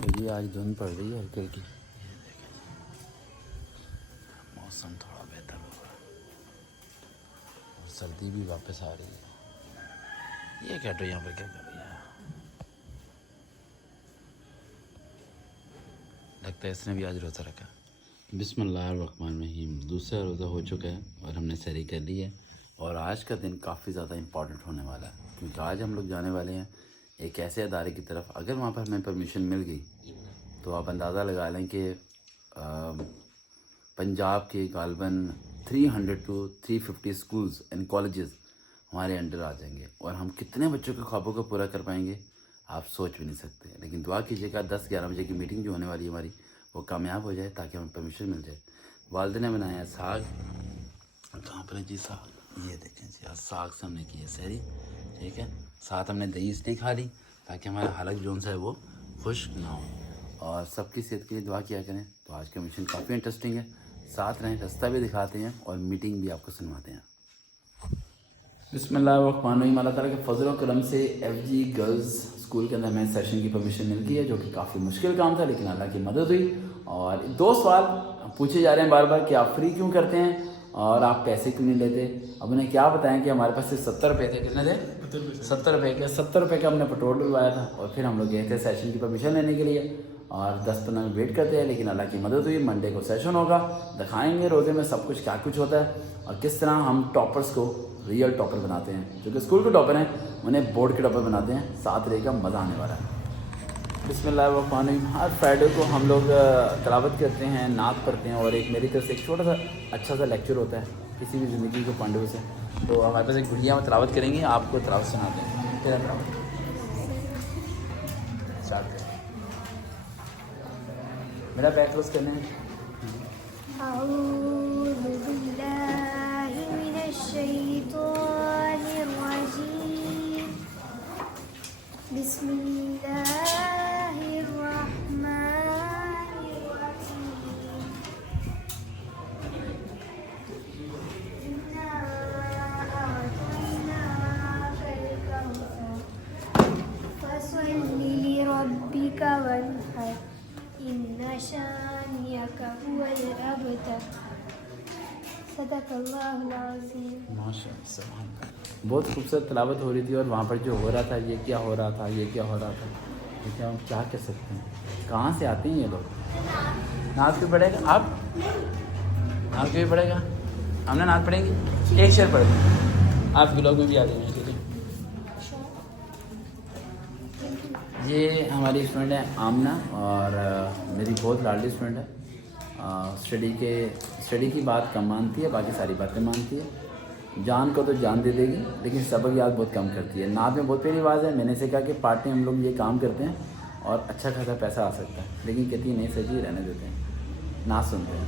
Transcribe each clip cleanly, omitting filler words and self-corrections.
ये आज धुंध पड़ रही है हल्की हल्की। मौसम थोड़ा बेहतर होगा और सर्दी भी वापस आ रही है। ये कैटो यहाँ पर क्या कर रही है? लगता है इसने भी आज रोज़ा रखा। बिस्मिल्लाहिर्रहमानिर्रहीम। दूसरा रोज़ा हो चुका है और हमने सहरी कर ली है। और आज का दिन काफ़ी ज़्यादा इम्पॉर्टेंट होने वाला है, क्योंकि आज हम लोग जाने वाले हैं एक ऐसे अदारे की तरफ। अगर वहाँ पर हमें परमिशन मिल गई तो आप अंदाज़ा लगा लें कि पंजाब के गालबन 300 to 350 स्कूल्स एंड कॉलेजेस हमारे अंडर आ जाएंगे। और हम कितने बच्चों के ख्वाबों को पूरा कर पाएंगे आप सोच भी नहीं सकते। लेकिन दुआ कीजिएगा 10-11 बजे की मीटिंग जो होने वाली है हमारी, वो कामयाब हो जाए ताकि हमें परमिशन मिल जाए। वालदे ने बनाया है साग। कहाँ पर है जी साग? ये देखें जी, आज साग से हमने की है सहरी, ठीक है। साथ हमने दही इसलिए खा ली ताकि हमारा हलक जोन सा है वो खुश्क ना हो। और सबकी सेहत के लिए दुआ किया करें। तो आज का मिशन काफ़ी इंटरेस्टिंग है। साथ रहें, रास्ता भी दिखाते हैं और मीटिंग भी आपको सुनवाते हैं। बिस्मिल्लाहिर्रहमानिर्रहीम। अल्लाह ताला के फजल और करम से FG गर्ल्स स्कूल के अंदर हमें सेशन की परमिशन मिल गई है, जो कि काफ़ी मुश्किल काम था, लेकिन अल्लाह की मदद हुई। और 2 सवाल पूछे जा रहे हैं बार बार कि आप फ्री क्यों करते हैं और आप पैसे क्यों नहीं लेते। अब उन्हें क्या बताएं कि हमारे पास सिर्फ 70 रुपये थे। कितने थे? 70 रुपये के। 70 रुपये का हमने पेट्रोल डलवाया था और फिर हम लोग गए थे सेशन की परमिशन लेने के लिए। और 10-15 मिनट वेट करते हैं, लेकिन अल्लाह की मदद हुई। मंडे को सेशन होगा, दिखाएंगे रोज़े में सब कुछ क्या कुछ होता है और किस तरह हम टॉपर्स को रियल टॉपर बनाते हैं। जो कि स्कूल के टॉपर हैं उन्हें बोर्ड के टॉपर बनाते हैं। साथ रहेगा, मज़ा आने वाला है। बिस्मिल्लाहिर्रहमानिर्रहीम। हर फ्राइडे को हम लोग तिलावत करते हैं, नात पढ़ते हैं और एक मेरी तरफ से एक छोटा सा अच्छा सा लेक्चर होता है किसी भी ज़िंदगी को पॉइंट से। तो हमारे पास एक गुड़िया में तिलावत करेंगे, आपको तिलावत सुनाते हैं। फिर स्टार्ट करें। मेरा बैक क्लोज करना है। माशाअल्लाह, बहुत खूबसूरत तिलावत हो रही थी। और वहाँ पर जो हो रहा था, ये क्या हो रहा था, ये क्या हो रहा था, ये क्या हम क्या कह सकते हैं। कहाँ से आते हैं ये लोग? नात क्यों पढ़ेगा आप? नात क्यों पढ़ेगा? हमने नात पढ़ेंगे, एक शेर पढ़ दें, आपके लोग भी आ जाएंगे। ये हमारी स्टूडेंट है आमना और मेरी बहुत लाडली स्टूडेंट है। स्टडी की बात कम मानती है, बाकी सारी बातें मानती है। जान को तो जान दे देगी, लेकिन सबक याद बहुत कम करती है। नात में बहुत प्यारी आवाज़ है। मैंने से कहा कि पार्ट टाइम हम लोग ये काम करते हैं और अच्छा खासा पैसा आ सकता है, लेकिन कहती नहीं सजी, रहने देते हैं, नात सुनते हैं।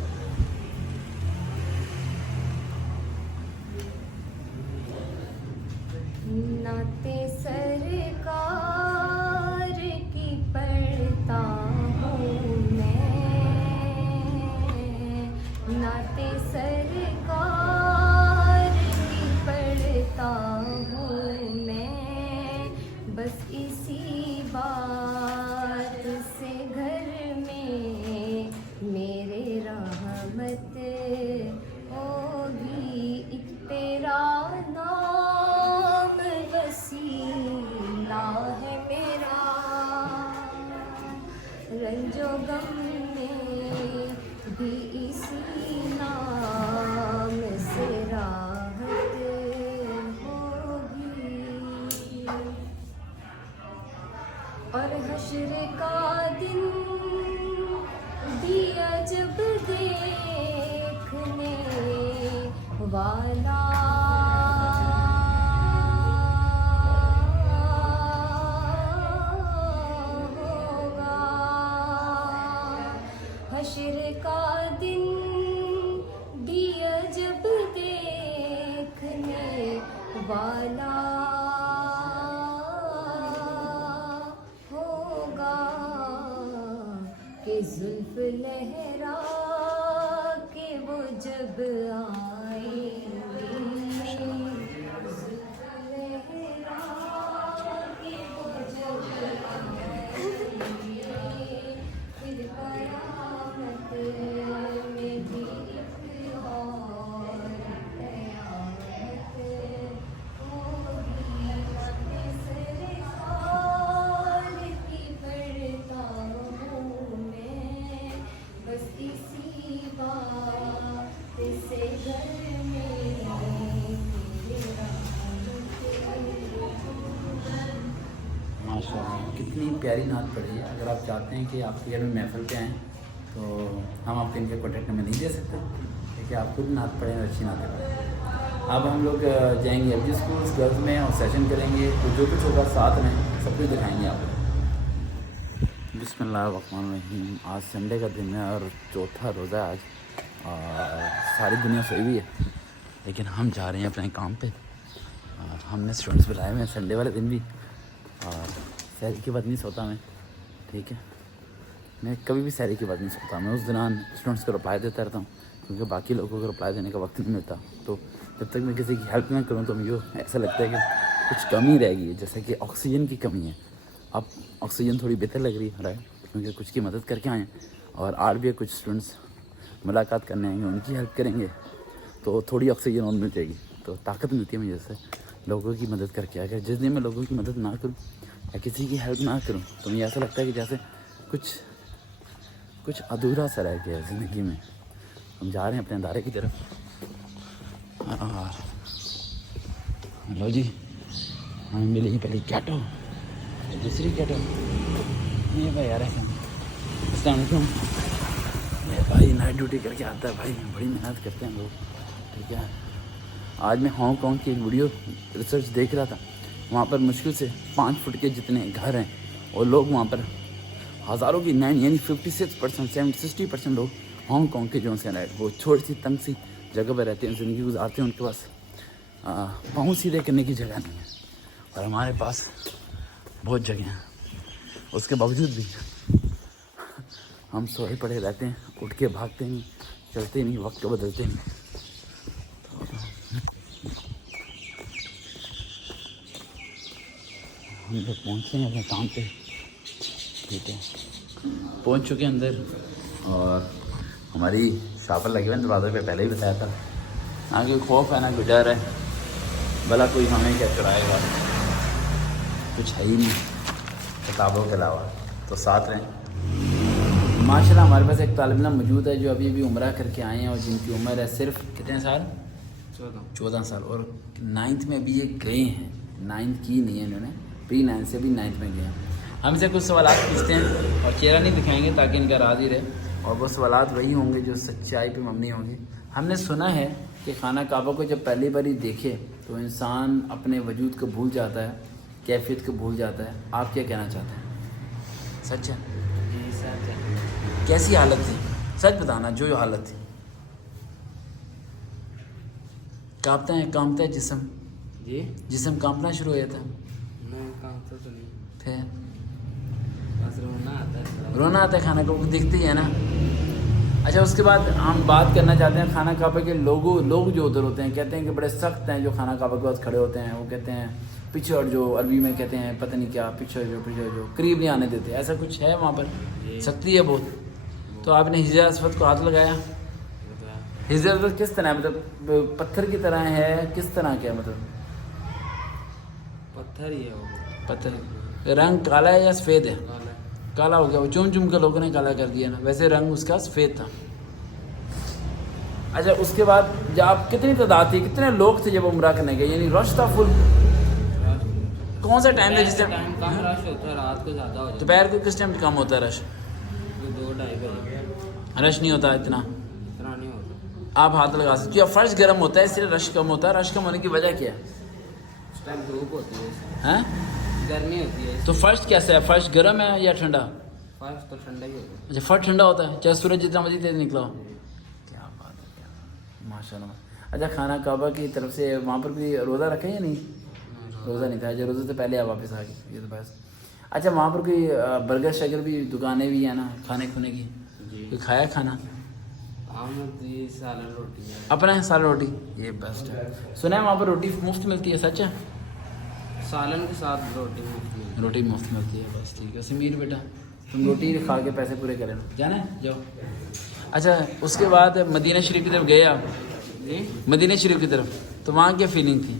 नाते सरकार की पढ़ता हूँ मैं, नाते सरकार की पढ़ता हूँ मैं। बस इसी बात से घर में मेरे रहमत होगी। एक तेरा नाम वसीला है मेरा, रंजो गम में भी इसी नाम से राहत होगी। और हश्र का दिन दिया जब देखने वाला, हश्र का दिन दिया जब देखने वाला होगा कि जुल्फ लहरा के वो जब आएंगे, जुल्फ लहरा के वो जब आएंगे। गहरी नात पढ़ी है। अगर आप चाहते हैं कि आपके घर में महफिल पे आएँ तो हम आपको इनके कॉन्टैक्ट नंबर नहीं दे सकते, क्योंकि आप खुद नात पढ़ें और अच्छी नातें पढ़ें। अब हम लोग जाएंगे FG स्कूल्स गर्ल्स में और सेशन करेंगे, तो जो कुछ होगा साथ में सब कुछ दिखाएंगे आपको। बिस्मिल्लाहिर्रहमानिर्रहीम। आज संडे का दिन है और चौथा रोज़ा आज, और सारी दुनिया सोई हुई है, लेकिन हम जा रहे हैं अपने काम पे। और हमने स्टूडेंट्स बुलाए हुए हैं संडे वाले दिन भी, और सहरी के बाद नहीं सोता मैं, ठीक है। मैं कभी भी सहरी के बाद नहीं सोता, मैं उस दौरान स्टूडेंट्स को रिप्लाई देता रहता हूँ, क्योंकि बाकी लोगों को रिप्लाई देने का वक्त नहीं मिलता। तो जब तक मैं किसी की हेल्प ना करूँ तो मुझे ऐसा लगता है कि कुछ कमी रह गई है, जैसे कि ऑक्सीजन की कमी है। अब ऑक्सीजन थोड़ी बेहतर लग रही है, क्योंकि कुछ की मदद करके आए हैं, और आज भी कुछ स्टूडेंट्स मुलाकात करने आएंगे, उनकी हेल्प करेंगे, तो थोड़ी ऑक्सीजन और मिल जाएगी, तो ताकत मिलती है मुझे जैसे लोगों की मदद करके। अगर जिस दिन मैं लोगों की मदद ना करूँ या किसी की हेल्प ना करूँ तो मुझे ऐसा लगता है कि जैसे कुछ अधूरा सा रह गया है ज़िंदगी में। हम जा रहे हैं अपने अदारे की तरफ। हेलो जी, हमें मिली पहली कैटो, दूसरी कैटो, ये भाई यार अस्सलामुअलैकुम। ये भाई नाइट ड्यूटी करके आता है भाई, बड़ी मेहनत करते हैं लोग, ठीक है। आज मैं हांगकांग की एक वीडियो रिसर्च देख रहा था, वहाँ पर मुश्किल से 5 फुट के जितने घर हैं, और लोग वहाँ पर हज़ारों की यानी 56% 60% लोग हांगकांग के जो से वो छोटी सी तंग सी जगह पर रहते हैं, ज़िंदगी गुजारते हैं। उनके पास पाँव सीधे करने की जगह नहीं है, और हमारे पास बहुत जगह हैं। उसके बावजूद भी हम सोए पड़े रहते हैं, उठ के भागते नहीं, चलते नहीं, वक्त को बदलते नहीं। हम लोग पहुँचे हैं अपने काम पे, ठीक है, पहुँच चुके हैं अंदर, और हमारी शापर लगे हुए हैं दरवाजे पे, पहले ही बताया था। ना कोई खौफ है ना कोई डर है, भला कोई हमें क्या चुराएगा, कुछ है ही नहीं किताबों के अलावा, तो साथ रहें। माशाल्लाह हमारे पास एक तालिब इल्म मौजूद है जो अभी अभी उम्रा करके आए हैं, और जिनकी उम्र है सिर्फ कितने साल, 14 साल, और 9th में अभी ये गए हैं। 9th की नहीं है इन्होंने, प्री 9th से भी 9th में गए हैं। हमसे कुछ सवालात पूछते हैं, और चेहरा नहीं दिखाएंगे ताकि इनका राज ही रहे, और वो सवालात वही होंगे जो सच्चाई पे मबनी होंगे। हमने सुना है कि खाना काबा को जब पहली बारी देखे तो इंसान अपने वजूद को भूल जाता है, कैफियत को भूल जाता है। आप क्या कहना चाहते हैं? सच है? सच है। कैसी हालत थी, सच बताना, जो हालत थी? कांपता है जिस्म जी, जिस्म कांपना शुरू हो जाता है? नहीं, कांपता तो नहीं, फिर बस रोना आता है खाना को देखते ही है ना। अच्छा, उसके बाद हम बात करना चाहते हैं खाना काबा के लोग जो उधर होते हैं, कहते हैं कि बड़े सख्त हैं, जो खाना काबा के पास खड़े होते हैं। वो कहते हैं पिछड़, जो अरबी में कहते हैं पता नहीं क्या, पिछड़ जो करीब नहीं आने देते, ऐसा कुछ है वहाँ पर? सख्ती है बहुत। तो आपने हिजर अस्वद को हाथ लगाया? हिजर अस्वद किस तरह है, मतलब पत्थर की तरह है, किस तरह का है? मतलब पत्थर ही है वो, पत्थर। रंग काला है या सफ़ेद है? काला है। काला हो गया, वो चुम के लोगों ने काला कर दिया ना, वैसे रंग उसका सफ़ेद था। अच्छा, उसके बाद जब आप कितनी तादाद थी, कितने लोग थे जब उम्रा करने गए? यानी रश था फुल? कौन सा टाइम था जिस टाइम कम रश होता है, रात को ज़्यादा हो जाता दोपहर को किस टाइम कम होता है रश? है, 2-2:30 बजे रश नहीं होता इतना? इतना नहीं होता। आप हाथ लगा सकते हो। फर्श गर्म होता है इसलिए रश कम होता है। रश कम होने की वजह क्या है? उस टाइम धूप होती है, हैं? गर्मी होती है। तो फर्श कैसा है? फर्श गर्म है या ठंडा? फर्स्ट तो ठंडा ही होता अच्छा, फर्श ठंडा होता है, चाहे सूरज जितना मर्जी तेज निकला हो। क्या बात है, क्या माशाल्लाह। अच्छा, खाना काबा की तरफ से वहाँ पर भी रोज़ा रखे या नहीं? रोज़ा नहीं था, जो रोज़े से पहले आप वापस आ गए, ये तो बस। अच्छा, वहाँ पर कोई बर्गर शगर भी दुकानें भी हैं ना खाने खुने की? जी। कोई खाया खाना? हाँ, तो ये सालन रोटी है, अपना है साल रोटी, ये बेस्ट है। सुना है वहाँ पर रोटी मुफ्त मिलती है, सच है? सालन के साथ रोटी मिलती है। रोटी मुफ्त मिलती है, बस ठीक है। समीर बेटा, तुम रोटी खा के पैसे पूरे करें, जाना है जाओ। अच्छा, उसके बाद मदीना शरीफ की तरफ गए आप? जी, मदीना शरीफ की तरफ, तो वहाँ क्या फीलिंग थी?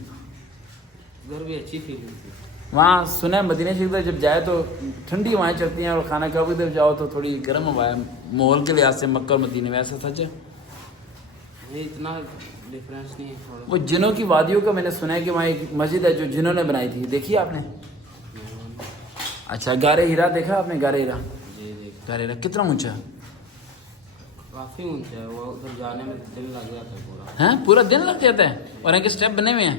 उधर भी अच्छी फीलिंग थी। वहाँ सुना है मदीना शरीफ जब जाए तो ठंडी हवाएं चलती हैं, और खाना काबा की तरफ जाओ तो थोड़ी गर्म हवाएं, माहौल के लिहाज से मक्का और मदीने में, ऐसा सच है? ये इतना डिफरेंस नहीं है थोड़ा। वो जिनों की वादियों का मैंने सुना है कि वहाँ एक मस्जिद है जो जिन्हों ने बनाई थी, देखी आपने? अच्छा, गारे हीरा देखा आपने? गारे हीरा, जी देख गारे हीरा कितना ऊंचा है? काफ़ी ऊंचा है वो, उधर जाने में दिन लग जाता है पूरा। हैं, पूरा दिन लग जाता है? और इनके स्टेप बने हुए हैं,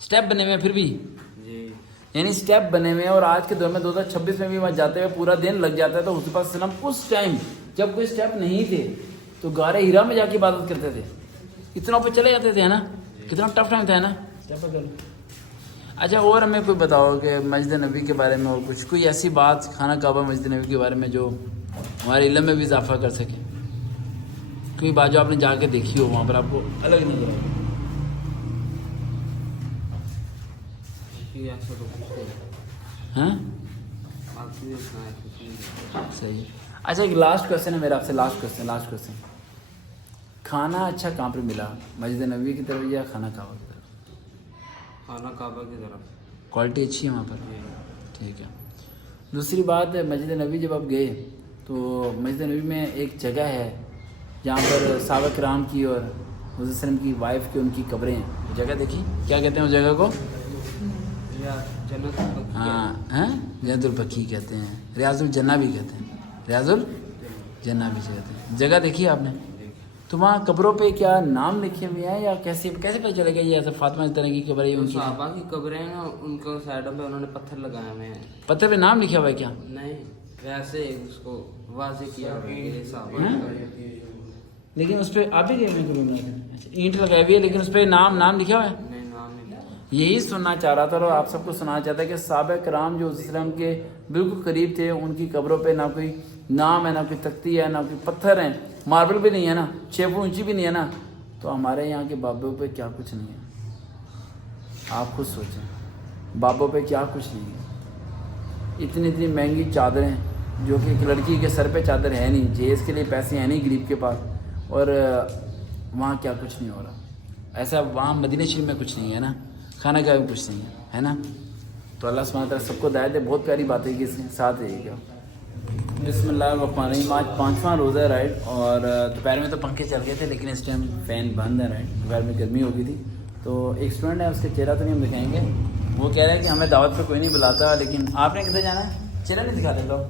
स्टेप बने हुए हैं फिर भी, जी यानी स्टेप बने हुए हैं। और आज के दौर में 2026 में भी वहाँ जाते हुए पूरा दिन लग जाता है। तो उसके पास सनम उस टाइम जब कोई स्टेप नहीं थे तो गारे हीरा में जाके इबादत करते थे, इतना ऊपर चले जाते थे, है ना? कितना टफ टाइम था, है ना? अच्छा, और हमें कोई बताओ कि मस्जिद नबी के बारे में और कुछ, कोई ऐसी बात खाना काबा मस्जिद नबी के बारे में जो हमारे इल्म में भी इजाफा कर सके, कोई बात जो आपने जाके देखी हो वहाँ पर आपको अलग नजर आए? कि ऐसा तो कुछ नहीं, हाँ, बाकी भी इतना है कुछ नहीं। सही। अच्छा, एक लास्ट क्वेश्चन है मेरा आपसे, लास्ट क्वेश्चन। खाना अच्छा कहाँ पर मिला, मस्जिद नबी की तरफ या खाना काबा की तरफ? खाना काबा की तरफ। क्वालिटी अच्छी है वहाँ पर? जी ठीक है। दूसरी बात, मस्जिद नबी जब आप गए तो मस्जिद नबी में एक जगह है जहाँ पर साहबा किराम की और हुज़ूर सल्लम की वाइफ की उनकी कब्रें हैं, वो जगह देखी? क्या कहते हैं उस जगह को? या जन्नत की हाँ, हैं, जन्नतुल बकी कहते हैं, रियाजुल जन्ना भी कहते हैं, रियाजुल जन्ना भी कहते हैं। जगह देखी आपने? तो वहाँ कब्रों पे क्या नाम लिखे हुए हैं या कैसे पता चलेगा ये ऐसा फातिमा इस तरह की कब्र है उनकी? साहबा की कब्रें हैं ना, उनको साइडों पे उन्होंने पत्थर लगाए हुए हैं। पत्थर पे नाम लिखा हुआ है क्या? नहीं, वैसे उसको वाजे किया हुआ है ये साहबा की कब्र। लेकिन उस पर आप भी गए हैं कब्र बनाने? अच्छा, ईंट लगाई हुई है लेकिन उस पर नाम लिखा हुआ है? नहीं, नाम नहीं लिखा। यही सुनना चाह रहा था और आप सबको सुनाना चाहता है कि साहबा किराम जो इस्लाम के बिल्कुल करीब थे, उनकी कब्रों पे ना कोई नाम है, ना कोई तख्ती है, ना कोई पत्थर है, मार्बल भी नहीं है ना, 6 फुट ऊंची भी नहीं है ना। तो हमारे यहाँ के बाबों पे क्या कुछ नहीं है? आप खुद सोचें, बाबों पे क्या कुछ नहीं है। इतनी महंगी चादरें जो कि एक लड़की के सर पे चादर है नहीं, जेस के लिए पैसे हैं नहीं गरीब के पास, और वहाँ क्या कुछ नहीं हो रहा। ऐसा वहाँ मदीना शरीफ में कुछ नहीं है ना, खाना का भी कुछ नहीं है ना? तो अल्लाह सुब्हानहू व तआला सबको हिदायत दे। बहुत प्यारी बात है कि इसके साथ रहिएगा। बिस्मिल्लाहिर्रहमानिर्रहीम। आज 5वां रोज़ा है, राइट? और दोपहर में तो पंखे चल गए थे लेकिन इस टाइम फ़ैन बंद है, राइट? दोपहर में गर्मी हो गई थी। तो एक स्टूडेंट है, उसका चेहरा तो नहीं हम दिखाएंगे, वो कह रहा है कि हमें दावत पे कोई नहीं बुलाता, लेकिन आपने किधर जाना है? चेहरा नहीं दिखाते लोग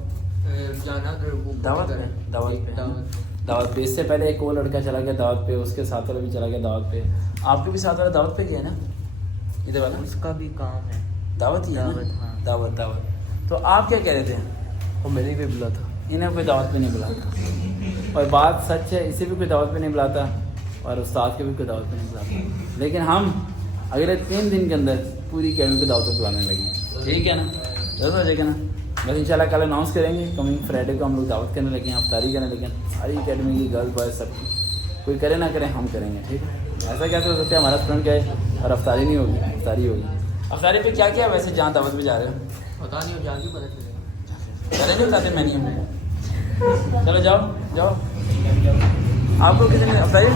जाना दावत पे। इससे पहले एक और लड़का चला गया दावत पे, उसके साथ वाला भी चला गया दावत पे। आपके भी साथ वाला दावत पे गया ना, इधर वाला? उसका भी काम है दावत ही है ना? हाँ। दावत। तो आप क्या कह रहे थे? और मैंने भी बुला था, इन्हें कोई दावत पे नहीं बुलाता, और बात सच है, इसे भी कोई दावत पे नहीं बुलाता और उस्ताद के भी कोई दावत पे नहीं बुलाता। लेकिन हम अगले 3 दिन के अंदर पूरी अकेडमी को दावत पे बुलाने लगे, ठीक है ना? जरूर हो जाएगा ना? बस इंशाल्लाह कल अनाउंस करेंगे, कमिंग फ्राइडे को हम लोग दावत करने लगे हैं, अफ्तारी करने लगे हैं, सारी अकेडमी की गर्ल्स बॉयज सब। कोई करे ना करे, हम करेंगे, ठीक है? ऐसा कैसे हो सकता है हमारा स्टूडेंट गए और अफ्तारी नहीं होगी? अफ्तारी होगी। अफ्तारी पे क्या क्या वैसे जहाँ दावत पे जा रहे हो? पता नहीं, जान भी पता चलेगा। चले नहीं बताते मैं नहीं हूँ। चलो जाओ। आपको किसी ने अफ्तारी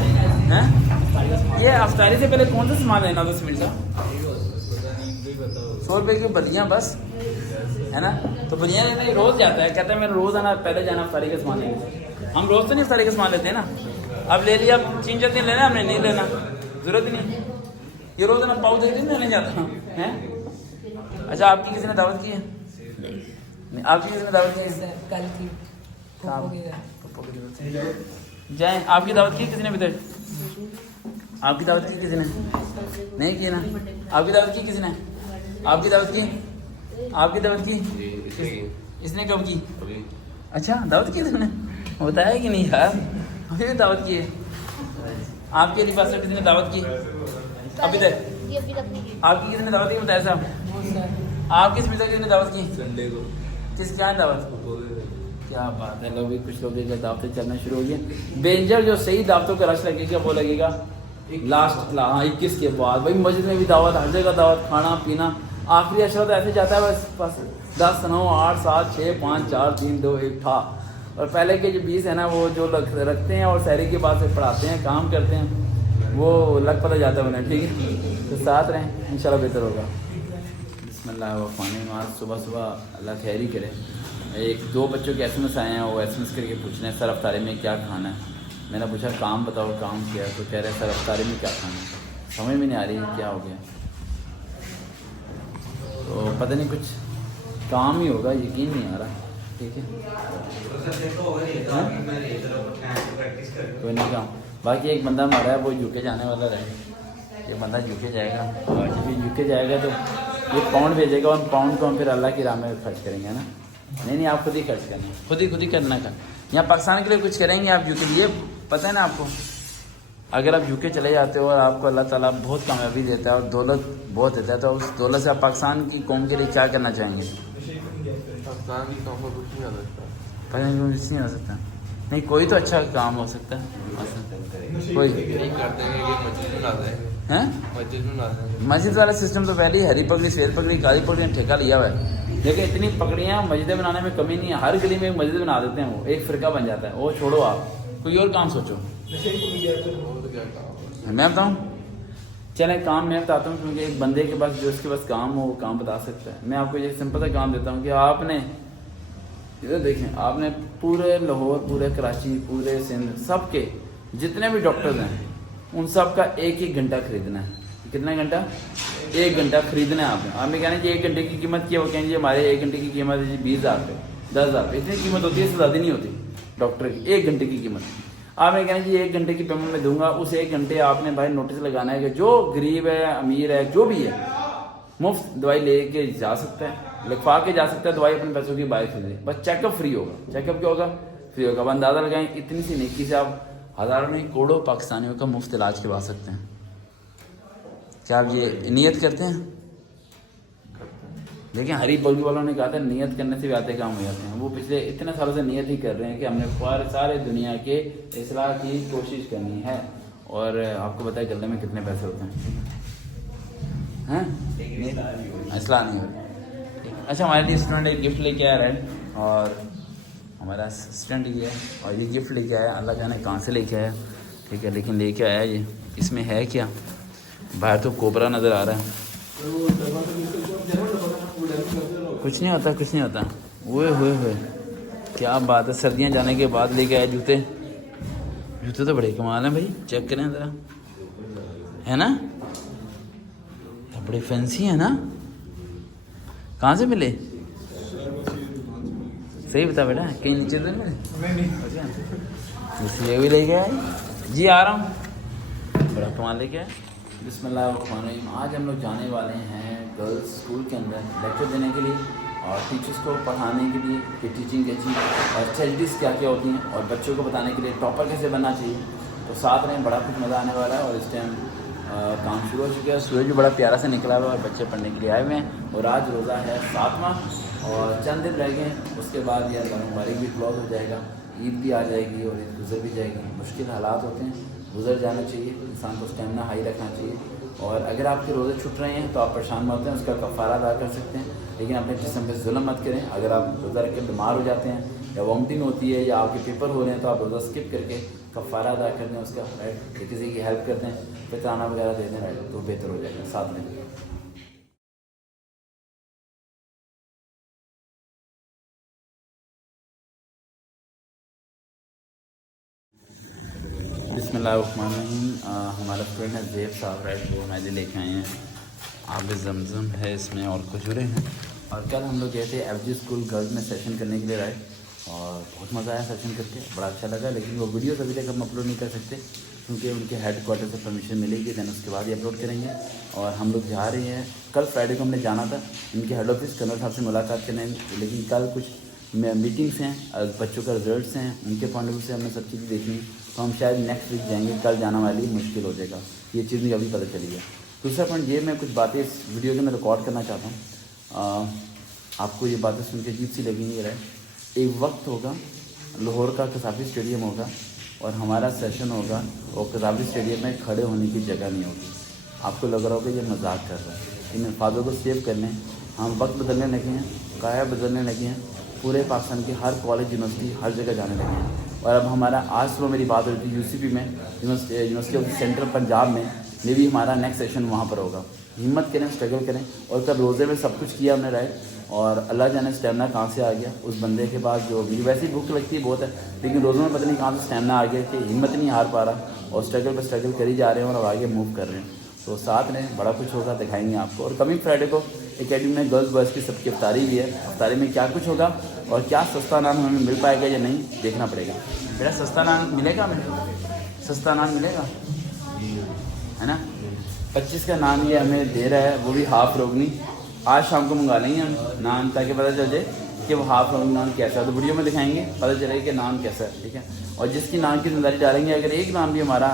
हैं? ये अफ्तारी से पहले कौन सा सामान लेना 10 मिनट का? 100 रुपये की बदियाँ बस, है ना? तो बदियाँ लेने रोज़ जाता है, कहता है मेरा रोज़ आना, पहले जाना अफ्तारी का सामान लेने। हम रोज़ तो नहीं अफ्तारी का सामान लेते हैं ना। अब ले लिया, 3-4 दिन लेना, हमने नहीं लेना, ज़रूरत ही नहीं। ये रोज़ ना पाव दे दिन लेने जाता हूँ, हैं? अच्छा, आपकी किसी ने दावत की है? नहीं, आपकी किसी ने दावत की है? कल की जाए। आपकी दावत की किसी ने? बितर आपकी दावत की किसी ने? नहीं की ना? आपकी दावत की किसी ने? आपकी दावत की इसने कब की? अच्छा, दावत की तुमने? बताया कि नहीं यार? अभी भी दावत की है। आपके लिए पास किसी ने दावत की अभी तक? आपकी किसी ने दावत की? बताया साहब, आपकी स्मिता किसी ने दावत की? संडे को। किस क्या दावत? क्या बात है, लोग भी कुछ लोग दावतें चलना शुरू हो गई। बेंजर जो सही दावतों का रश लगेगा वो लगेगा लास्ट 21 के बाद। भाई मस्जिद में भी दावत, हर जगह दावत, खाना पीना। आखिरी अशरा तो ऐसे जाता है बस 10, 9, 8, 7, 6, 5, 4, 3, 2, 1 था। और पहले के जो 20 है ना, वो जो रखते हैं और शहरी के बाद से पढ़ाते हैं, काम करते हैं, वो लग पता जाता है उन्हें, ठीक है? तो साथ रहें, इंशाल्लाह बेहतर होगा। बिस्मिल्लाहिर्रहमानिर्रहीम। आज सुबह अल्लाह खैर ही करे। 1-2 बच्चों के SMS आए हैं, वो SMS करके पूछ रहे हैं सर अफ्तारी में क्या खाना है। मैंने पूछा काम बताओ, काम किया? तो कह रहे हैं सर अफ्तारी में क्या खाना है। समझ में नहीं आ रही क्या हो गया, तो पता नहीं कुछ काम ही होगा, यकीन नहीं आ रहा। ठीक है कोई नहीं काम। बाकी एक बंदा हमारा है वो यूके जाने वाला रहे, ये बंदा यूके जाएगा और जब यूके जाएगा तो ये पाउंड भेजेगा और पाउंड को हम फिर अल्लाह की राह में खर्च करेंगे ना। नहीं आप खुद ही खर्च करना, खुद ही करना का। यहाँ पाकिस्तान के लिए कुछ करेंगे आप यूके लिए, पता है ना आपको। अगर आप यूके चले जाते हो और आपको अल्लाह ताला बहुत कामयाबी देता है और दौलत बहुत देता है, तो उस दौलत से आप पाकिस्तान की कौम के लिए क्या करना चाहेंगे? पाकिस्तान की कौम को कुछ नहीं हो सकता। पाकिस्तान कुछ नहीं हो सकता। नहीं कोई तो अच्छा काम हो सकता है, कोई नहीं करते हैं कि मस्जिद बना दें, हैं। मस्जिद बना दें। मस्जिद वाला सिस्टम तो पहले ही हरी पगड़ी, सफेद पगड़ी, काली पगड़ी ने ठेका लिया हुआ है। लेकिन इतनी पगड़ियाँ मस्जिदें बनाने में कमी नहीं है, हर गली में एक मस्जिद बना देते हैं, वो एक फ़िरका बन जाता है। वो छोड़ो, आप कोई और काम सोचो। मैं बताऊँ, चले काम मैं बताता हूँ, क्योंकि एक बंदे के पास जो उसके पास काम हो वो काम बता सकता है। मैं आपको एक सिंपल सा काम देता हूँ कि आपने इधर देखें, आपने पूरे लाहौर, पूरे कराची, पूरे सिंध, सबके जितने भी डॉक्टर्स हैं उन सब का एक घंटा खरीदना है। कितना घंटा? 1 घंटा खरीदना है आपने। आपने कहना कि 1 घंटे की कीमत क्या? वो कहेंगे हमारे 1 घंटे की कीमत है 20,000 रुपये, 10,000 रुपये, इतनी कीमत होती है, इससे ज़्यादा नहीं होती डॉक्टर की 1 घंटे की कीमत। आपने कहना कि 1 घंटे की पेमेंट मैं दूंगा, उस 1 घंटे आपने भाई नोटिस लगाना है कि जो गरीब है, अमीर है, जो भी है, मुफ्त दवाई लेके जा सकता है, लिखवा के जा सकता है दवाई, अपने पैसों की बाइक खरीदे, बस चेकअप फ्री होगा। चेकअप क्या होगा? फ्री होगा। अब अंदाज़ा लगाएं, इतनी सी नेकी से आप हज़ारों नहीं करोड़ों पाकिस्तानियों का मुफ्त इलाज करवा सकते हैं। क्या आप ये नियत करते हैं? देखिए हरी पगड़ी वालों ने कहा था नियत करने से भी आते काम हो जाते हैं। वो पिछले इतने सालों से नियत ही कर रहे हैं कि हमने सारे दुनिया के इस्लाह की कोशिश करनी है। और आपको पता है गले में कितने पैसे होते हैं, हैं? इस्लाह नहीं होती। अच्छा, हमारे लिए स्टूडेंट एक गिफ्ट लेके आया है, और हमारा असिस्टेंट ये है, और ये गिफ्ट लेके आया, अल्लाह जाने कहाँ से लेके आया, ठीक है, लेकिन लेके आया ये। इसमें है क्या? बाहर तो कोबरा नज़र आ रहा है। कुछ नहीं होता, कुछ नहीं होता। ओए होए होए, क्या बात है। सर्दियाँ जाने के बाद लेके आए जूते। जूते तो बड़े कमाल हैं भाई, चेक करें ज़रा, है ना, बड़े फैंसी है ना। कहाँ से मिले? सही बता बेटा, कहीं नीचे तो नहीं मिले? इसलिए भी ले गया जी, आ रहा हूँ, बड़ा कमाल लेके आए। बिस्मिल्लाहिर्रहमानिर्रहीम। आज हम लोग जाने वाले हैं गर्ल्स स्कूल के अंदर लेक्चर देने के लिए और टीचर्स को पढ़ाने के लिए कि टीचिंग कैसी और स्ट्रेटजीज क्या क्या होती हैं, और बच्चों को बताने के लिए टॉपर कैसे बनना चाहिए। तो साथ में बड़ा कुछ मज़ा आने वाला है। और इस टाइम काम शुरू हो चुका है, सूरज भी बड़ा प्यारा से निकला हुआ है और बच्चे पढ़ने के लिए आए हुए हैं। और आज रोज़ा है 7वां और चंद दिन रह गए, उसके बाद यह मुबारक भी क्लोज हो जाएगा, ईद भी आ जाएगी और ईद गुजर भी जाएगी। मुश्किल हालात होते हैं, गुजर जाना चाहिए, इंसान को स्टेमिना हाई रखना चाहिए। और अगर आपके रोज़े छूट रहे हैं तो आप परेशान मत होते हैं, उसका कफ़ारा अदा कर सकते हैं, लेकिन अपने जिस्म पे जुल्म मत करें। अगर आप रोज़ा रख के बीमार हो जाते हैं या वॉमिटिंग होती है या आपके पेपर हो रहे हैं तो आप रोज़ा स्किप करके कफ़ारा अदा कर दें उसका, राइट, किसी की हेल्प कर दें, फितराना वगैरह दे दें, राइट, तो बेहतर हो जाएगा साथ में। बिस्मिल्लाहिर्रहमानिर्रहीम। हमारा फ्रेंड है ज़ेब साहब, राइट, वो मैदे लेके आए हैं। आब ज़मज़म है इसमें और खजूरें हैं। और कल हम लोग गए थे FG स्कूल गर्ल्स में सेशन करने के लिए, राइट, और बहुत मज़ा आया सेशन करके, बड़ा अच्छा लगा। लेकिन वो वीडियोस अभी तक हम अपलोड नहीं कर सकते क्योंकि उनके हेडक्वार्टर से परमिशन मिलेगी, दैन उसके बाद ही अपलोड करेंगे। और हम लोग जा रहे हैं, कल फ्राइडे को हमने जाना था इनके हेड ऑफिस कर्नल साहब से मुलाकात करने, लेकिन कल कुछ मीटिंग्स हैं, बच्चों का रिजल्ट्स हैं, उनके पॉइंट ऑफ व्यू से हमने सब चीज़ें देखनी है, तो हम शायद नेक्स्ट वीक जाएंगे। कल जाना वाली मुश्किल हो जाएगा, ये चीज़ मुझे अभी पता चली है। दूसरा पॉइंट ये, मैं कुछ बातें इस वीडियो के मैं रिकॉर्ड करना चाहता हूँ। आपको ये बातें सुन के अजीब सी लगेंगी, राइट। एक वक्त होगा, लाहौर का कसाफी स्टेडियम होगा और हमारा सेशन होगा, और कसाफी स्टेडियम में खड़े होने की जगह नहीं होगी। आपको लग रहा होगा ये मजाक कर रहा है, इन अल्फाजों को सेव कर लें। हम वक्त बदलने लगे हैं, काया बदलने लगे हैं, पूरे पाकिस्तान के हर कॉलेज, यूनिवर्सिटी, हर जगह जाने लगे हैं। और अब हमारा आज सुबह मेरी बात हो रही थी UCP में, यूनिवर्सिटी ऑफ सेंट्रल पंजाब में भी हमारा नेक्स्ट सेशन वहाँ पर होगा। हिम्मत करें, स्ट्रगल करें। और कल रोज़े में सब कुछ किया हमने, राइट, और अल्लाह जाने स्टेमिना कहाँ से आ गया उस बंदे के पास, जो मुझे वैसे ही भूख लगती है बहुत है, लेकिन रोज़ों में पता नहीं कहाँ से स्टेमिना आ गया कि हिम्मत नहीं हार पा रहा और स्ट्रगल पर स्ट्रगल कर ही जा रहे हैं और आगे मूव कर रहे हैं। तो साथ में बड़ा कुछ होगा, दिखाएंगे आपको। और कमिंग फ्राइडे को एकेडमी में गर्ल्स बॉयज़ की सबकी इफ्तारी भी है। इफ्तारी में क्या कुछ होगा और क्या सस्ता नान हमें मिल पाएगा या नहीं, देखना पड़ेगा। बेटा सस्ता नान मिलेगा हमें? सस्ता नान मिलेगा है ना? 25 का नान ये हमें दे रहा है, वो भी हाफ रोगनी। आज शाम को मंगा लेंगे हम नान, ताकि पता चल जाए कि वो हाफ रोगनी नान कैसा है। तो वीडियो में दिखाएंगे, पता चलेगा कि नान कैसा है, ठीक है। और जिसकी नान की जिम्मेदारी डालेंगे, अगर एक नान भी हमारा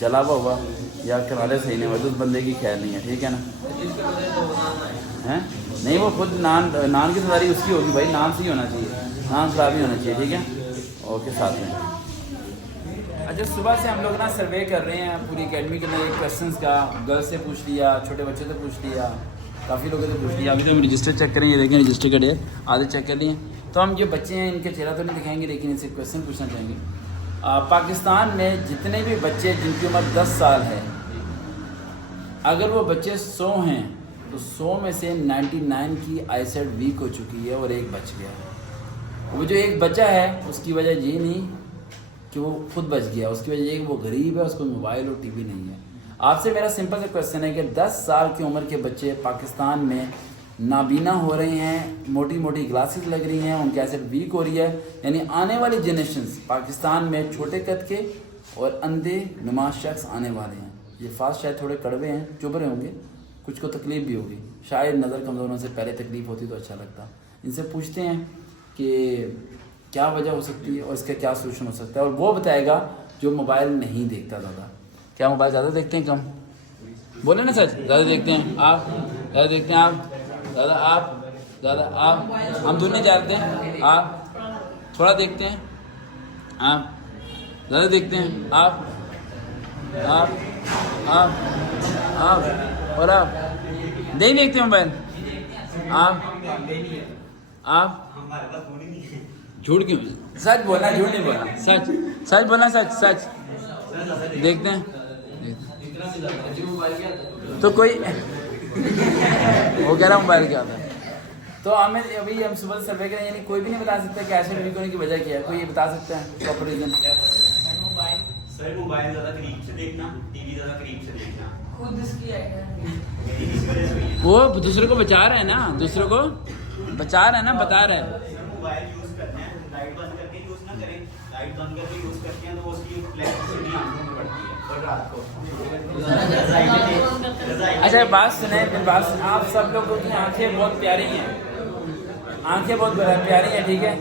जला हुआ या किनारे सही नहीं हुआ तो उस बंदे की खैर नहीं है, ठीक है ना? हैं नहीं, वो खुद नान की जिम्मेदारी उसकी होगी भाई, नान सही होना चाहिए, नान खराब नहीं होना चाहिए, ठीक है। ओके साथ में। अच्छा, सुबह से हम लोग ना सर्वे कर रहे हैं पूरी एकेडमी के लिए क्वेश्चंस का। गर्ल्स से पूछ लिया, छोटे बच्चे से पूछ लिया, काफ़ी लोगों से पूछ लिया। अभी तो हम रजिस्टर चेक करेंगे, देखें रजिस्टर का डेट आधे चेक कर लिए। तो हम जो बच्चे हैं इनके चेहरा तो नहीं दिखाएंगे, लेकिन इनसे क्वेश्चन पूछना चाहेंगे। पाकिस्तान में जितने भी बच्चे जिनकी उम्र 10 साल है, अगर वो बच्चे 100 हैं तो 100 में से 99 की आईसाइट वीक हो चुकी है और एक बच गया है। वो जो एक बचा है उसकी वजह ये नहीं कि वो खुद बच गया, उसकी वजह ये कि वो गरीब है, उसको मोबाइल और टीवी नहीं है। आपसे मेरा सिंपल सा क्वेश्चन है कि 10 साल की उम्र के बच्चे पाकिस्तान में नाबीना हो रहे हैं, मोटी मोटी ग्लासेस लग रही हैं, उनकी आईसाइट वीक हो रही है। यानी आने वाली जनरेशन्स पाकिस्तान में छोटे कद के और अंधे नुमा शख्स आने वाले हैं। ये फास्ट शायद थोड़े कड़वे हैं, चुभ रहे होंगे, कुछ को तकलीफ भी होगी, शायद नज़र कमज़ोर होने से पहले तकलीफ होती तो अच्छा लगता। इनसे पूछते हैं कि क्या वजह हो सकती है और इसका क्या सोल्यूशन हो सकता है, और वो बताएगा जो मोबाइल नहीं देखता ज़्यादा। क्या मोबाइल ज़्यादा देखते हैं कम? बोले ना सच, ज़्यादा देखते हैं आप? ज़्यादा देखते हैं आप? ज़्यादा आप? ज़्यादा आप? हम दोनों जानते हैं, आप थोड़ा देखते हैं, आप ज़्यादा देखते हैं, आप और आप नहीं देखते मोबाइल, आप झूठ क्यों? सच बोलना, झूठ नहीं बोलना, सच सच बोलना, सच देखते हैं। तो कोई वो कह रहा मोबाइल क्या होता है। तो हमें अभी हम सुबह सर्वे करें, यानी कोई भी नहीं बता सकता कि ऐसे वीक होने की वजह क्या है। कोई ये बता सकता है प्रॉपर रीजन? सर मोबाइल ज़्यादा करीब से देखना, टीवी ज़्यादा करीब से देखना, खुद इसकी वो दूसरे को बचा रहे हैं ना, दूसरों को बचा रहे हैं ना, बता रहे हैं। सर मोबाइल यूज़ करते हैं, लाइट बंद करके यूज़ ना करें, लाइट बंद करके यूज़ करते हैं तो उसकी इलेक्ट्रिसिटी आंखों में पड़ती है और रात को। अच्छा बात सुने, फिर बात, आप सब लोगों की आंखें बहुत प्यारी हैं, आंखें बहुत प्यारी हैं, ठीक है।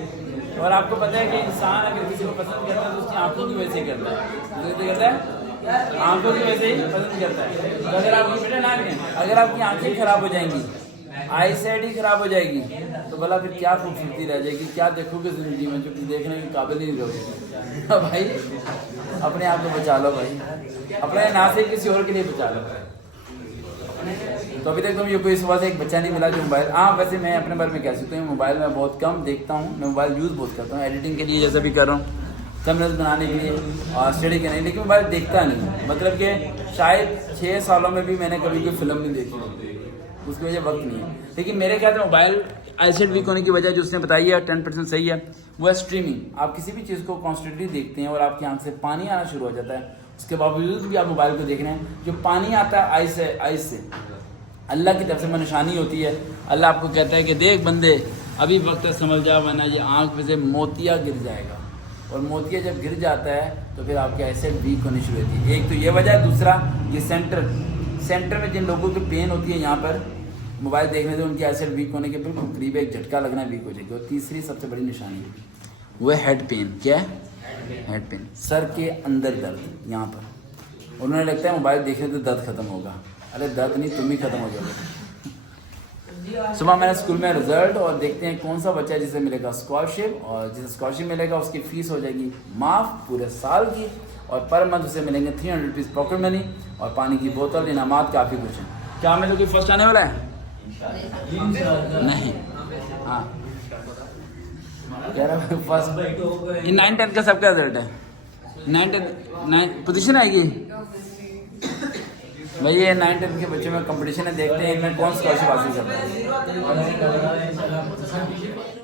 और आपको पता है कि इंसान अगर किसी को पसंद करता है तो उसकी आंखों की वजह से करता है, तो करता है आंखों की वजह से ही पसंद करता है। तो अगर आपकी बेटा ना अगर आपकी आंखें खराब हो जाएंगी, आई साइड ही खराब हो जाएगी, तो भला फिर क्या खूबसूरती रह जाएगी, क्या देखोगे जिंदगी में जो कि देखने के काबिल ही नहीं रहोगे। भाई अपने आप को बचा लो भाई, अपने ना से किसी और के लिए बचा लो। तो अभी तक तो मुझे कोई सुबह से एक बच्चा नहीं मिला जो मोबाइल, हाँ वैसे मैं अपने बारे में कह सकता हूँ, मोबाइल में बहुत कम देखता हूँ, मैं मोबाइल यूज़ बहुत करता हूँ एडिटिंग के लिए, जैसे भी कर रहा हूँ, थंबनेल्स बनाने के लिए और स्टडी करने के लिए, लेकिन मोबाइल देखता नहीं। मतलब कि शायद 6 सालों में भी मैंने कभी कोई फिल्म नहीं देखी, उसकी वजह वक्त नहीं है। लेकिन मेरे ख्याल से मोबाइल आईसाइट वीक होने की वजह जो उसने बताई है 10% सही है, वो है स्ट्रीमिंग। आप किसी भी चीज़ को कॉन्स्टेंटली देखते हैं और आपकी आंख से पानी आना शुरू हो जाता है, उसके बावजूद भी आप मोबाइल को देख रहे हैं। जो पानी आता है आई से अल्लाह की तरफ से वो निशानी होती है। अल्लाह आपको कहता है कि देख बंदे अभी वक्त समझ जा, वरना ये आँख में से मोतिया गिर जाएगा, और मोतिया जब गिर जाता है तो फिर आपकी आईसाइट वीक होनी शुरू होती है। एक तो ये वजह है, दूसरा ये सेंटर में जिन लोगों की पेन होती है यहाँ पर मोबाइल देखने से, उनकी आईसाइट वीक होने के बिल्कुल करीब एक झटका लगना वीक हो जाएगी। और तीसरी सबसे बड़ी निशानी वो है हेड पेन। क्या है? हेड पेन, सर के अंदर दर्द यहाँ पर। उन्होंने लगता है मोबाइल देखने से दर्द खत्म होगा, अरे दर्द नहीं, तुम ही खत्म हो जाओगे। सुबह मैंने स्कूल में रिजल्ट, और देखते हैं कौन सा बच्चा है जिसे मिलेगा स्कॉलरशिप, और जिसे स्कॉलरशिप मिलेगा उसकी फ़ीस हो जाएगी माफ़ पूरे साल की, और पर मंथ उसे मिलेंगे 300 रुपीज़ पॉकेट मनी और पानी की बोतल, इनामात काफ़ी कुछ है। क्या हमें तो कोई फर्स्ट आने वाला है? नहीं, हाँ कह रहा फर्स्ट। इन 9-10 का सबका रिजल्ट है, 9 पोजीशन आएगी भाई। ये 9-10 के बच्चों में कंपटीशन है, देखते हैं इनमें कौन स्कॉलरशिप हासिल करता है।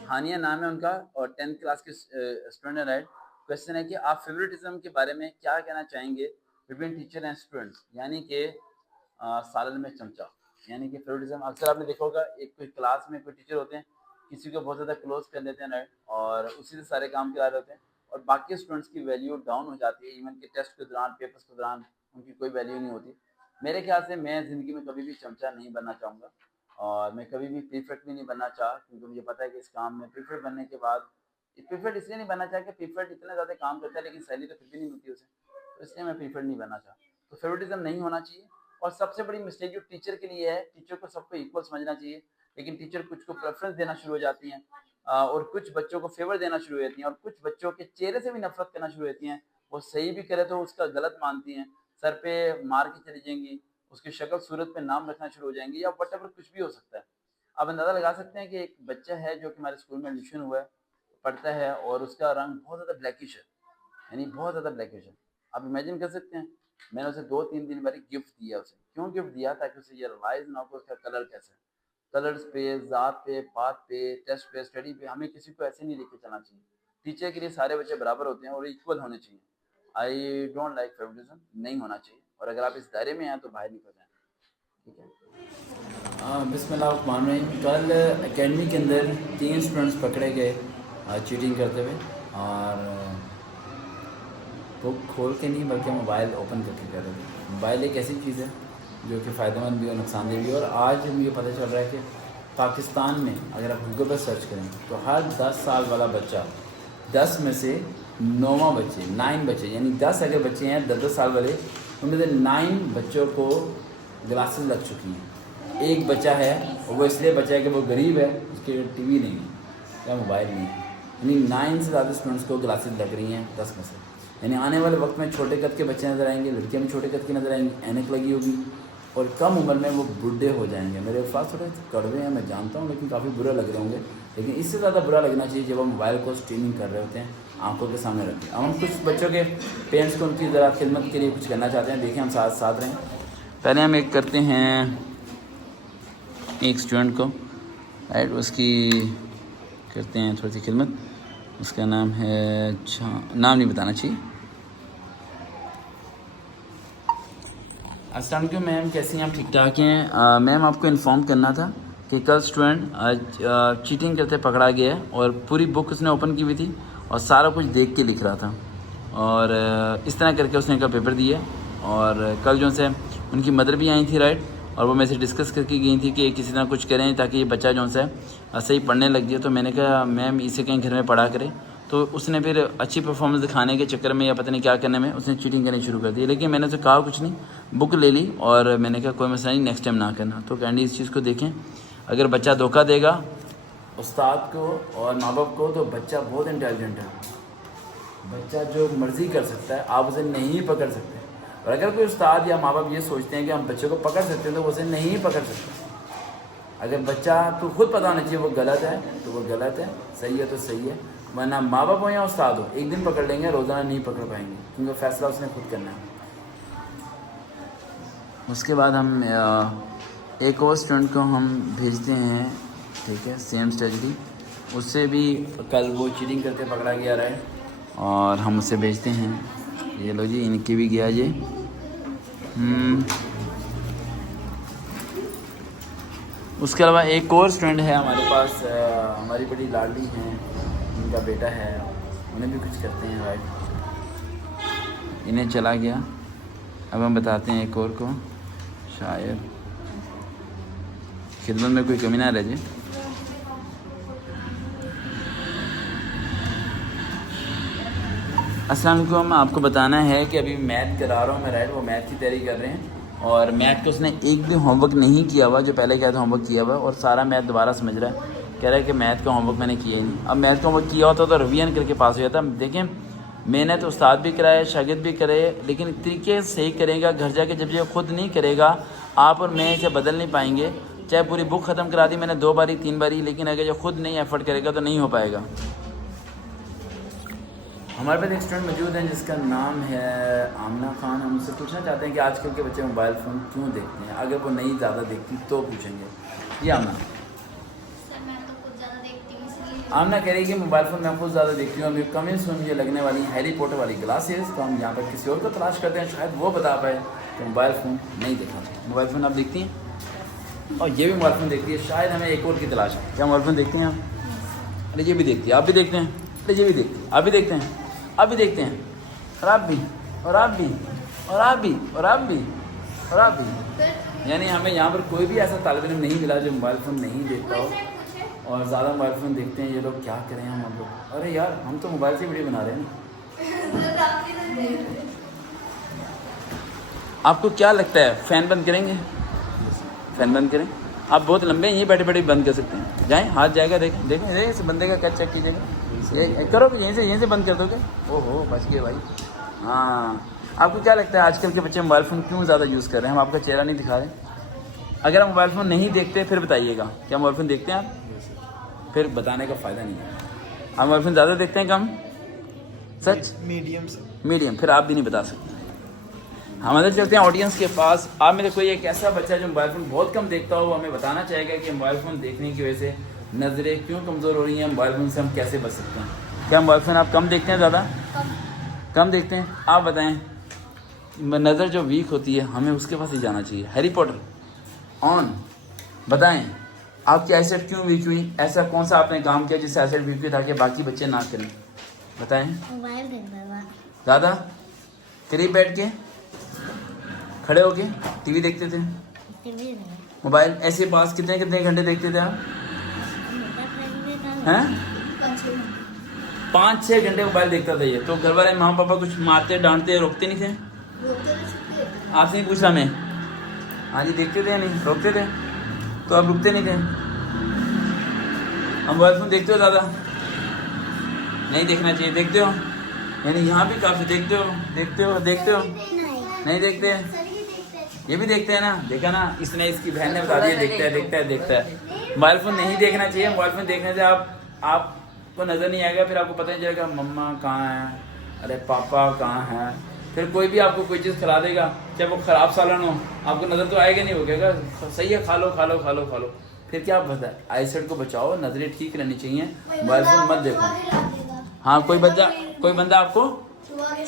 हानिया नाम है उनका और 10th क्लास के स्टूडेंट है, राइट। क्वेश्चन है कि आप फेवरेटिज्म के बारे में क्या कहना चाहेंगे बिटवीन टीचर एंड स्टूडेंट्स, यानी कि सालन में चमचा, यानी कि फेवरेटिज्म। अक्सर आपने देखा होगा एक कोई क्लास में कोई टीचर होते हैं, किसी को बहुत ज़्यादा क्लोज कर लेते हैं राइट, और उसी से सारे काम करा रहे होते हैं, और बाकी स्टूडेंट्स की वैल्यू डाउन हो जाती है। इवन कि टेस्ट के दौरान, पेपर्स के दौरान उनकी कोई वैल्यू नहीं होती। मेरे ख्याल से मैं ज़िंदगी में कभी भी चमचा नहीं बनना चाहूँगा, और मैं कभी भी प्रीफेक्ट भी नहीं बनना चाहा, क्योंकि मुझे पता है कि इस काम में प्रीफेक्ट बनने के बाद, प्रीफेक्ट इसलिए नहीं बनना चाहा कि प्रीफेक्ट इतना ज़्यादा काम करता है लेकिन सैलरी तो फिर भी नहीं मिलती उसे, तो इसलिए मैं प्रीफेक्ट नहीं बनना चाहा। तो फेवरेटिज्म नहीं होना चाहिए। और सबसे बड़ी मिस्टेक जो टीचर के लिए है, टीचर को सबको इक्वल समझना चाहिए, लेकिन टीचर कुछ को प्रेफरेंस देना शुरू हो जाती हैं, और कुछ बच्चों को फेवर देना शुरू हो जाती हैं, और कुछ बच्चों के चेहरे से भी नफरत करना शुरू हो जाती हैं। वो सही भी करे तो उसका गलत मानती हैं, सर पे मार के चली जाएंगी, उसकी शक्ल सूरत पे नाम रखना शुरू हो जाएंगी, या वट कुछ भी हो सकता है। आप अंदाज़ा लगा सकते हैं कि एक बच्चा है जो कि हमारे स्कूल में एडमिशन हुआ है, पढ़ता है, और उसका रंग बहुत ज़्यादा ब्लैकिश है, यानी बहुत ज़्यादा ब्लैकिश है। आप इमेजिन कर सकते हैं, मैंने उसे 2-3 दिन बाद गिफ्ट दिया उसे। क्यों गिफ्ट दिया? ताकि उसे ये रियलाइज़ ना हो कि उसका कलर कैसा है। कलर्स पे, ज़ात पे, बात पे, टेस्ट पे, स्टडी पे, हमें किसी को ऐसे नहीं लेके चलना चाहिए। टीचर के लिए सारे बच्चे बराबर होते हैं और इक्वल होने चाहिए। आई डोंट लाइक फेवरेटिज्म, नहीं होना चाहिए, और अगर आप इस दायरे में हैं तो बाहर निकल जाएँ, ठीक है। बिस्मिल्लाहिर्रहमानिर्रहीम। कल एकेडमी के अंदर 3 स्टूडेंट्स पकड़े गए चीटिंग करते हुए, और बुक खोल के नहीं बल्कि मोबाइल ओपन करके कर रहे थे। मोबाइल एक ऐसी चीज़ है जो कि फ़ायदेमंद भी और नुकसानदेह भी है, और आज मुझे पता चल रहा है कि पाकिस्तान में अगर आप गूगल पर सर्च करें तो हर 10 साल वाला बच्चा, 10 में से 9 बच्चे, 9 बच्चे, यानी 10 अगर बच्चे हैं 10-10 साल वाले, उनमें से 9 बच्चों को ग्लासेस लग चुकी हैं। एक बच्चा है, और वो इसलिए बच्चा है कि वो गरीब है, उसके टीवी नहीं है या मोबाइल नहीं है, यानी 9 से ज़्यादा स्टूडेंट्स को ग्लासेस लग रही हैं 10 में से। यानी आने वाले वक्त में छोटे कद के बच्चे नज़र आएंगे, लड़कियां भी छोटे कद की नज़र आएंगी, ऐनक लगी होगी, और कम उम्र में वो बूढ़े हो जाएंगे। मेरे अल्फाज थोड़े कड़वे हैं, मैं जानता हूँ, लेकिन काफ़ी बुरा लग रहे होंगे, लेकिन इससे ज़्यादा बुरा लगना चाहिए जब वो मोबाइल को स्ट्रीमिंग कर रहे होते हैं आंखों के सामने रख के। हम कुछ बच्चों के पेरेंट्स को उनकी ज़रा खिदमत के लिए कुछ करना चाहते हैं, देखें हम साथ साथ रहें। पहले हम एक करते हैं एक स्टूडेंट को राइट, उसकी करते हैं थोड़ी सी खिदमत। उसका नाम है, अच्छा नाम नहीं बताना चाहिए। अस्सलाम वालेकुम मैम, कैसी हैं आप? ठीक ठाक हैं। मैम आपको इन्फॉर्म करना था कि कल स्टूडेंट चीटिंग करते पकड़ा गया है, और पूरी बुक उसने ओपन की हुई थी और सारा कुछ देख के लिख रहा था, और इस तरह करके उसने कल पेपर दिया। और कल जो से उनकी मदर भी आई थी राइट, और वो मेरे से डिस्कस करके गई थी कि किसी तरह कुछ करें ताकि ये बच्चा जो है सही पढ़ने लग जाए। तो मैंने कहा मैम इसे कहीं घर में पढ़ा करे, तो उसने फिर अच्छी परफॉर्मेंस दिखाने के चक्कर में या पता नहीं क्या करने में उसने चीटिंग करनी शुरू कर दी। लेकिन मैंने उसे कहा कुछ नहीं, बुक ले ली, और मैंने कहा कोई मसला नहीं, नेक्स्ट टाइम ना करना। तो कैंडी इस चीज़ को देखें, अगर बच्चा धोखा देगा उस्ताद को और माँ बाप को तो बच्चा बहुत इंटेलिजेंट है, बच्चा जो मर्ज़ी कर सकता है, आप उसे नहीं पकड़ सकते। और अगर कोई उस्ताद या माँ बाप ये सोचते हैं कि हम बच्चे को पकड़ सकते हैं तो वो उसे नहीं पकड़ सकते। अगर बच्चा तो खुद पता होना चाहिए वो गलत है तो वो गलत है, सही है तो सही है, वरना माँ बाप हो या उस्ताद हो एक दिन पकड़ लेंगे, रोज़ाना नहीं पकड़ पाएंगे, क्योंकि फ़ैसला उसने खुद करना है। उसके बाद हम एक और स्टूडेंट को हम भेजते हैं, ठीक है, सेम स्ट्रेटजी, उससे भी कल वो चीटिंग करके पकड़ा गया रहा है, और हम उसे भेजते हैं। ये लो जी, इनकी भी गया ये। उसके अलावा एक और स्टूडेंट है हमारे पास, हमारी बड़ी लाडली हैं, उनका बेटा है, उन्हें भी कुछ करते हैं राइट, इन्हें चला गया। अब हम बताते हैं एक और को, शायद खिदमत में कोई कमी ना रह जाए। अस्सलाम वालेकुम, आपको बताना है कि अभी मैथ करा रहा हूँ मैं राइट, वो मैथ की तैयारी कर रहे हैं, और मैथ को उसने एक भी होमवर्क नहीं किया हुआ, जो पहले क्या था होमवर्क किया हुआ, और सारा मैथ दोबारा समझ रहा है, कह रहा है कि मैथ का होमवर्क मैंने किया ही नहीं। अब मैथ का होमवर्क किया होता तो रिवीजन करके पास हो जाता। देखें मैंने तो उस्ताद भी कराया, शागिर्द भी करे, लेकिन तरीके सही करेगा, घर जाके जब ये खुद नहीं करेगा आप और मैं इसे बदल नहीं पाएंगे। चाहे पूरी बुक ख़त्म करा दी मैंने 2 बारी 3 बारी, लेकिन अगर जो खुद नहीं एफर्ट करेगा तो नहीं हो पाएगा। हमारे पास एक स्टूडेंट मौजूद है जिसका नाम है आमना खान। हम उससे पूछना चाहते हैं कि आजकल के बच्चे मोबाइल फ़ोन क्यों देखते हैं, अगर वो नहीं ज़्यादा देखती तो पूछेंगे। ये आमना, सर मैं तो कुछ ज़्यादा देखती हूँ इसलिए आमना कह रही है कि मोबाइल फ़ोन मैं खुद ज़्यादा देखती हूँ, अभी कमेंट्स में मुझे लगने वाली हैरी पॉटर वाली ग्लासेस, तो हम यहाँ पर किसी और को तलाश करते हैं, शायद वो बता पाए कि मोबाइल फ़ोन नहीं देखा। मोबाइल फ़ोन आप देखती हैं और ये भी मोबाइल फ़ोन देखती है, शायद हमें एक और की तलाश है। क्या मोबाइल फ़ोन देखते हैं आप? अरे ये भी देखती है, आप भी देखते हैं, अरे ये भी देखती है, आप भी देखते हैं, आप भी देखते हैं, और आप भी, और आप भी, और आप भी, और आप भी, और आप भी। यानी हमें यहाँ पर कोई भी ऐसा तालिब इल्म नहीं मिला जो मोबाइल फ़ोन नहीं देखता हो और ज़्यादा मोबाइल फ़ोन देखते हैं। ये लोग क्या करें हम लोग? अरे यार हम तो मोबाइल से वीडियो बना रहे हैं ना। आपको क्या लगता है फ़ैन बंद करेंगे? फ़ैन बंद करें? आप बहुत लंबे हैं, यहीं बैठे बैठे बंद कर सकते हैं। जाएँ, हाथ जाएगा, देखें देखें देखें इस बंदे का क्या चेक कीजिएगा, ये करो यहीं से बंद कर दोगे। ओहो बच गए भाई। हाँ, आपको क्या लगता है आजकल के बच्चे मोबाइल फ़ोन क्यों ज़्यादा यूज़ कर रहे हैं? हम आपका चेहरा नहीं दिखा रहे। अगर आप मोबाइल फ़ोन नहीं देखते फिर बताइएगा। क्या मोबाइल फ़ोन देखते हैं आप? फिर बताने का फ़ायदा नहीं है। आप मोबाइल फ़ोन ज़्यादा देखते हैं कम? सच? मीडियम। फिर आप भी नहीं बता सकते। हम अंदर चलते हैं ऑडियंस के पास। आप में से कोई एक ऐसा बच्चा जो मोबाइल फ़ोन बहुत कम देखता हो, हमें बताना चाहेगा कि मोबाइल फ़ोन देखने की वजह से नज़रें क्यों कमज़ोर हो रही हैं, मोबाइल फ़ोन से हम कैसे बच सकते हैं? क्या मोबाइल फ़ोन आप कम देखते हैं, ज़्यादा कम देखते हैं? आप बताएं। नज़र जो वीक होती है हमें उसके पास ही जाना चाहिए। हैरी पॉटर ऑन, बताएं आपकी आईसाइट क्यों वीक हुई? ऐसा कौन सा आपने काम किया जिससे आईसाइट वीक हुई ताकि बाकी बच्चे ना करें? बताएं। मोबाइल देखता था। ज़्यादा करीब बैठ के, खड़े होके टीवी देखते थे? टीवी नहीं। मोबाइल ऐसे पास कितने कितने घंटे देखते थे आप? हैं? 5-6 घंटे मोबाइल देखता था ये। तो घर वाले माँ पापा कुछ मारते डांटते रोकते नहीं थे? आपसे नहीं पूछा मैं। हाँ जी, देखते थे या नहीं? रोकते थे? तो आप रुकते नहीं थे? हम मोबाइल फ़ोन देखते हो ज़्यादा? नहीं देखना चाहिए। देखते हो? यानी यहाँ भी काफ़ी देखते हो? नहीं देखते? ये भी देखते हैं ना? देखा ना, इसने इसकी बहन ने बता दिया देखता है। मोबाइल फ़ोन नहीं देखना चाहिए। मोबाइल फ़ोन देखने से आपको नज़र नहीं आएगा, फिर आपको पता नहीं चलेगा मम्मा कहाँ है, अरे पापा कहाँ है। फिर कोई भी आपको कोई चीज़ खिला देगा, चाहे वो ख़राब सालन हो, आपको नज़र तो आएगा नहीं, वो कहेगा सही है खा लो। फिर क्या पता है? आईसाइट को बचाओ, नज़रें ठीक रहनी चाहिए, मोबाइल फ़ोन मत देखो। हाँ, कोई बंदा आपको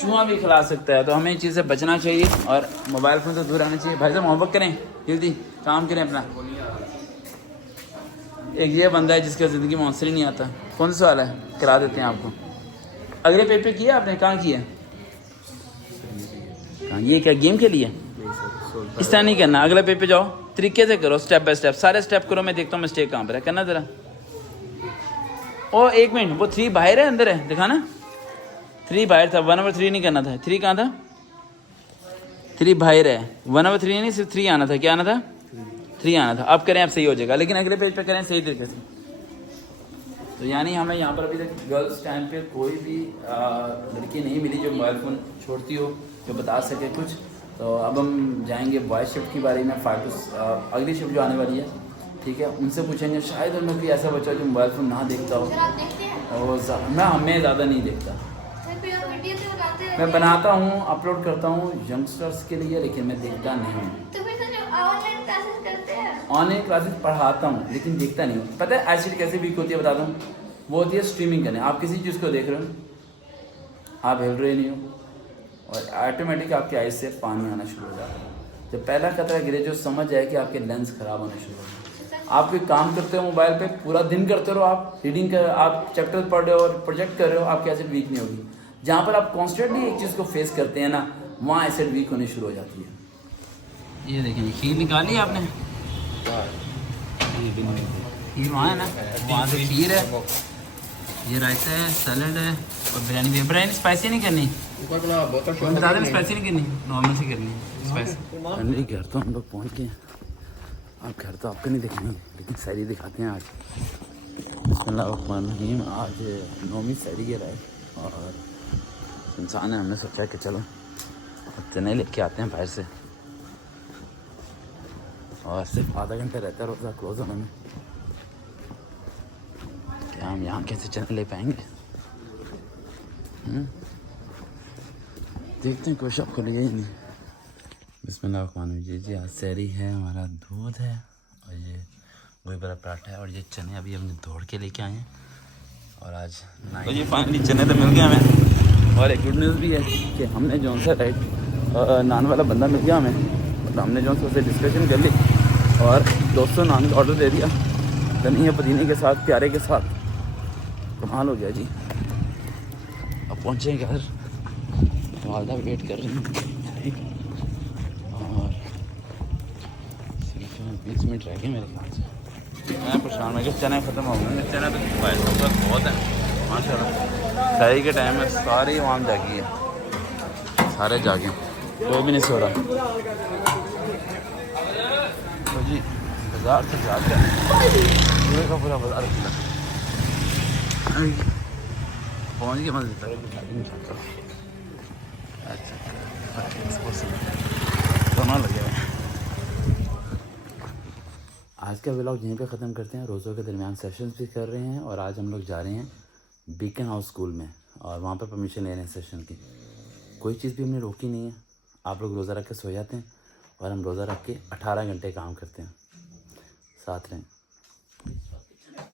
चूहा भी खिला सकता है, तो हमें इस चीज़ से बचना चाहिए और मोबाइल फ़ोन से दूर रहना चाहिए। भाई साहब होमवर्क करें, जल्दी काम करें अपना। एक ये बंदा है जिसका ज़िंदगी में आंसर ही नहीं आता। कौन सा सवाल है? करा देते हैं आपको। अगले पेपर किया आपने? कहाँ किया? कहाँ? ये क्या गेम के लिए? इस तरह नहीं करना। अगला पेपर जाओ, तरीके से करो, स्टेप बाय स्टेप, सारे स्टेप करो। मैं देखता हूँ मिस्टेक कहाँ पर है, करना ज़रा। ओ 1 मिनट, वो 3 बाहर है अंदर है, दिखा ना। 3 बाहर था, 1/3 नहीं करना था। 3 कहाँ था? 3 बाहर है, 1/3 नहीं, सिर्फ 3 आना था। क्या आना था? 3 आना था। अब करें, अब सही हो जाएगा, लेकिन अगले पेज पे करें सही तरीके से। तो यानी हमें यहाँ पर अभी तक गर्ल्स टाइम पे कोई भी लड़की नहीं मिली जो मोबाइल फ़ोन छोड़ती हो, जो बता सके कुछ। तो अब हम जाएंगे बॉय शिफ्ट की बारे में, 5 to अगली शिफ्ट जो आने वाली है, ठीक है, उनसे पूछेंगे। शायद उन लोग भी ऐसा बच्चा जो मोबाइल फ़ोन ना देखता हो। और मैं ज़्यादा नहीं देखता। मैं बनाता हूँ, अपलोड करता हूँ यंगस्टर्स के लिए, लेकिन मैं देखता नहीं हूँ। ऑनलाइन क्लासेस पढ़ाता हूँ लेकिन देखता नहीं हूँ। पता है आईसीटी कैसे वीक होती है, बताता हूँ। वो होती है स्ट्रीमिंग करने। आप किसी चीज़ को देख रहे हो, आप हिल रहे नहीं हो और ऑटोमेटिक आपके आइज से पानी आना शुरू हो जाता है। जब पहला खतरा गिरे, जो समझ जाए कि आपके लेंस ख़राब होने शुरू हो जाए। आप कोई काम करते हो मोबाइल पे, पूरा दिन करते रहो, आप रीडिंग कर, आप चैप्टर पढ़ रहे हो और प्रोजेक्ट कर रहे हो, आपकी आइसाइट वीक नहीं होगी। जहाँ पर आप कॉन्स्टेंटली एक चीज़ को फेस करते हैं ना, वहाँ आइसाइट वीक होनी शुरू हो जाती है। ये देखें, खीर निकाली आपने? खीर वहाँ है ना, वहाँ से खीर है, ये रायता है, सैलड है और बिरयानी भी है। बिरयानी स्पाइसी नहीं करनी, बता दें, स्पाइसी नहीं करनी, नॉर्मल सी करनी है स्पाइसी। घर तो हम लोग पहुँच गए। आप घर तो आपको नहीं दिखाएंगे, लेकिन सैरी दिखाते हैं आज। बिस्मिल्लाहिर्रहमानिर्रहीम। आज 9वीं सैरी है रात और इंसान है, हमने सोचा कि चलो चने लेके आते हैं बाहर से, और सिर्फ आधा घंटा रहता है रोज़ा क्लोज होने में। क्या हम यहाँ कैसे चने ले पाएंगे? देखते हैं, कोई शॉप खुली है ही नहीं। बिस्मिल्लाहिर्रहमानिर्रहीम। जी आज सैरी है, हमारा दूध है और ये गोभी वाला पराठा है और ये चने अभी हमने दौड़ के लेके आए हैं। और आज तो ये फाइनली चने तो मिल गया हमें। और एक गुड न्यूज़ भी है कि हमने जो सा राइट नान वाला बंदा मिल गया हमें, मतलब हमने जो से डिस्कशन कर ली और 200 नान का ऑर्डर दे दिया धनिया पुदीने के साथ, प्यारे के साथ। कमाल हो गया जी। अब पहुँचेंगे घर, वालदा वेट कर रही हैं और सिर्फ 20 मिनट रह गए मेरे ख्याल से। मैं परेशान, मैं चना ख़त्म हो गए। चना तो बहुत है माशाल्लाह। शाही के टाइम में सारी आवाम जागी है, सारे जागे, कोई भी नहीं सो रहा। तो जी बाज़ार से जाकर पूरे का पूरा बाज़ार खुला, पहुँच गए मंजिल तक। अच्छा दोनों लगे हुए। आज का व्लॉग यहीं पे ख़त्म करते हैं। रोज़ों के दरमियान सेशंस भी कर रहे हैं और आज हम लोग जा रहे हैं बीकन हाउस स्कूल में और वहाँ पर परमिशन ले रहे हैं सेशन की। कोई चीज़ भी हमने रोकी नहीं है। आप लोग रोज़ा रख के सो जाते हैं और हम रोज़ा रख के 18 घंटे काम करते हैं। साथ रहें।